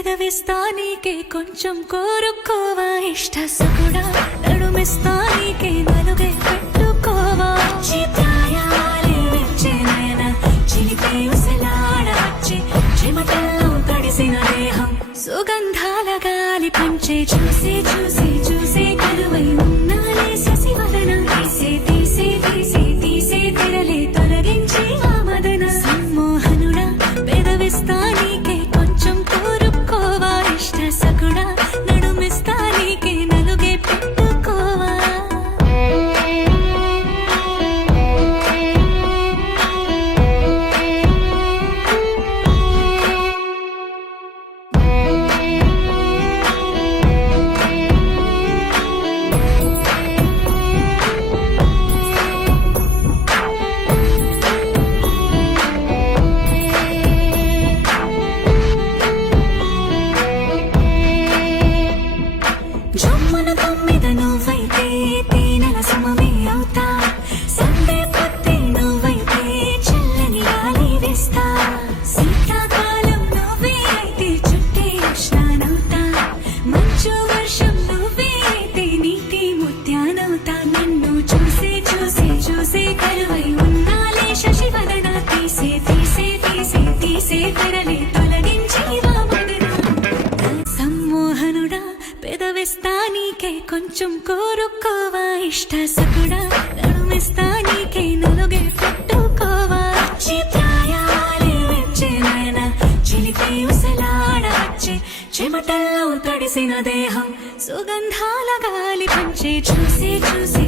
పెదవిస్తానికే కొంచెం కోరుకోవా ఇష్ట సకుడా నడుమిస్తా నీకే నలుగే పెట్టుకోవా చిత్రాయాలే వెచ్చే నయన చిలిపే ఉసలాడవచ్చే చెమటల్లో తడిసిన దేహం సుగంధాల గాలి పంచే చూసి చూసి చూసి కలువై ఉన్నాలే శశివదన తీసే తీసే తీసే తీసే తెరలే తొలగించి ఆ మదన సమ్మోహనుడా పెదవిస్తా నీకే కొంచెం కోరుకోవా ఇష్ట సకుడా నడుమిస్తా నీకే నలుగే పెట్టుకోవా జమ్మున తొమ్మిద నువ్వైతే తేనెల సమమే అవుతా సందే పొత్తి నువ్వైతే చల్లని గాలి వేస్తా శీతాకాలం నువ్వే అయితే చుట్టే ఉష్ణానవుతా మంచు వర్షం నువ్వే అయితే నీటి ముత్యానవుతా నన్ను చూసి చూసి చూసి కలువై ఉన్నాలే శశివదన తీసే తీసే తీసే తీసే తెరలే తొలగించి సమ్మోహనుడా పెదవిస్తా నీకే కొంచెం కోరుకోవా ఇష్ట సకుడా నడుమిస్తా నీకే నలుగే పెట్టుకోవా చిత్రాయాలే వెచ్చే నయన చిలిపే ఉసలాడవచ్చే చెమటల్లో తడిసిన దేహం సుగంధాల గాలి పంచే చూసి చూసి